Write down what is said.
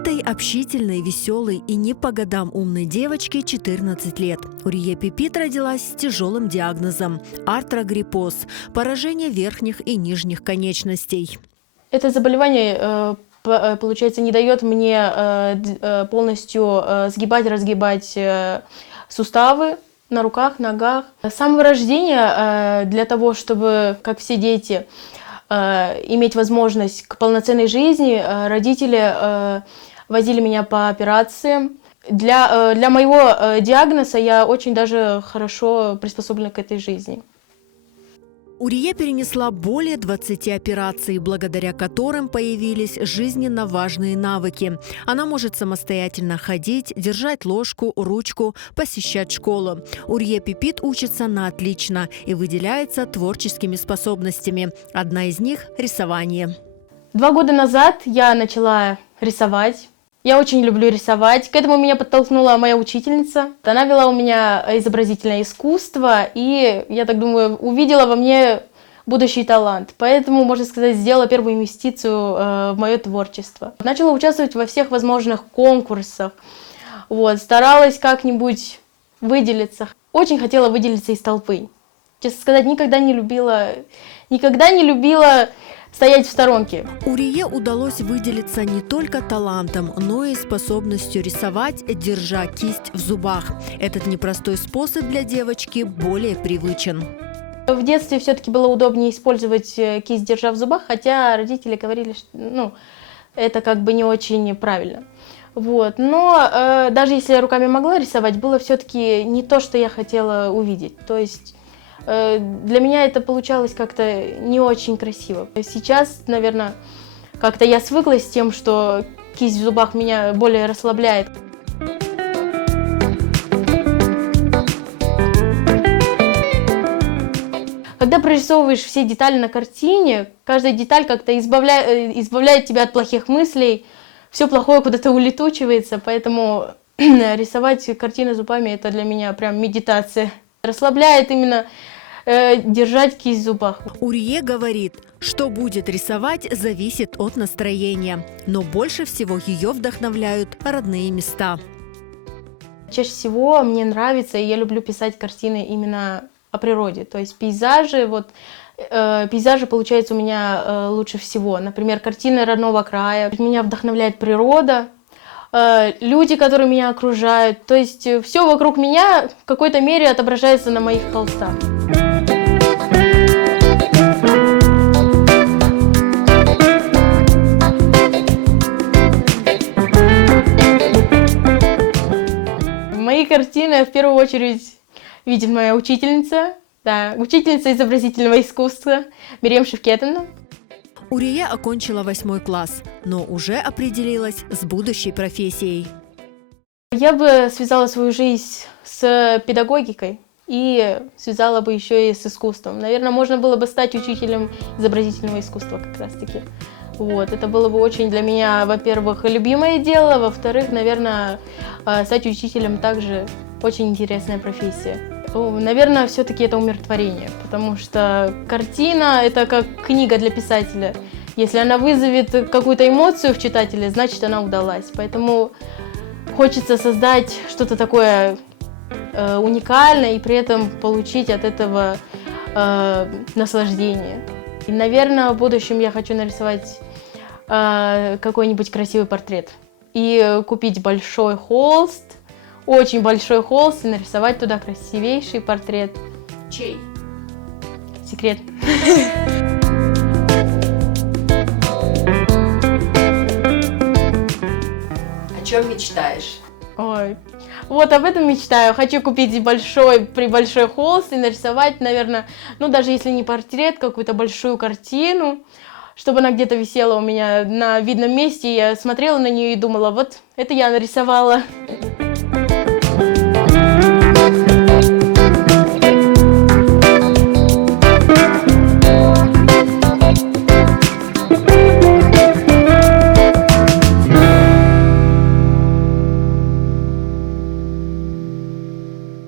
Этой общительной, веселой и не по годам умной девочке 14 лет. Урие Пипит родилась с тяжелым диагнозом – артрогриппоз – поражение верхних и нижних конечностей. Это заболевание, получается, не дает мне полностью сгибать, разгибать суставы на руках, ногах. С самого рождения для того, чтобы, как все дети, иметь возможность к полноценной жизни, родители возили меня по операциям. Для моего диагноза я очень даже хорошо приспособлена к этой жизни. Урие перенесла более 20 операций, благодаря которым появились жизненно важные навыки. Она может самостоятельно ходить, держать ложку, ручку, посещать школу. Урие Пипит учится на отлично и выделяется творческими способностями. Одна из них – рисование. 2 года назад я начала рисовать. Я очень люблю рисовать. К этому меня подтолкнула моя учительница. Она вела у меня изобразительное искусство, и, я так думаю, увидела во мне будущий талант. Поэтому, можно сказать, сделала первую инвестицию в мое творчество. Начала участвовать во всех возможных конкурсах. Старалась как-нибудь выделиться. Очень хотела выделиться из толпы. Честно сказать, никогда не любила стоять в сторонке. Урие удалось выделиться не только талантом, но и способностью рисовать, держа кисть в зубах. Этот непростой способ для девочки более привычен. В детстве все-таки было удобнее использовать кисть, держа в зубах, хотя родители говорили, что это как бы не очень правильно. Но даже если я руками могла рисовать, было все-таки не то, что я хотела увидеть. То есть для меня это получалось как-то не очень красиво. Сейчас, наверное, как-то я свыклась с тем, что кисть в зубах меня более расслабляет. Когда прорисовываешь все детали на картине, каждая деталь как-то избавляет тебя от плохих мыслей, все плохое куда-то улетучивается, поэтому рисовать картины зубами – это для меня прям медитация. Расслабляет именно держать кисть в зубах. Урие говорит, что будет рисовать, зависит от настроения. Но больше всего ее вдохновляют родные места. Чаще всего мне нравится, и я люблю писать картины именно о природе. То есть пейзажи, пейзажи получаются у меня лучше всего. Например, картины родного края. Меня вдохновляет природа, люди, которые меня окружают. То есть все вокруг меня в какой-то мере отображается на моих холстах. Мои картины в первую очередь видит моя учительница, учительница изобразительного искусства Мирьям Шевкетовна. Урие окончила 8 класс, но уже определилась с будущей профессией. Я бы связала свою жизнь с педагогикой и связала бы еще и с искусством. Наверное, можно было бы стать учителем изобразительного искусства как раз-таки. Это было бы очень для меня, во-первых, любимое дело, во-вторых, наверное, стать учителем также очень интересная профессия. Наверное, все-таки это умиротворение, потому что картина – это как книга для писателя. Если она вызовет какую-то эмоцию в читателе, значит, она удалась. Поэтому хочется создать что-то такое уникальное и при этом получить от этого наслаждение. И, наверное, в будущем я хочу нарисовать какой-нибудь красивый портрет и купить большой холст, очень большой холст, и нарисовать туда красивейший портрет. Чей? Секрет. О чем мечтаешь? Ой, об этом мечтаю. Хочу купить большой холст и нарисовать, наверное, даже если не портрет, какую-то большую картину, чтобы она где-то висела у меня на видном месте. Я смотрела на нее и думала, это я нарисовала.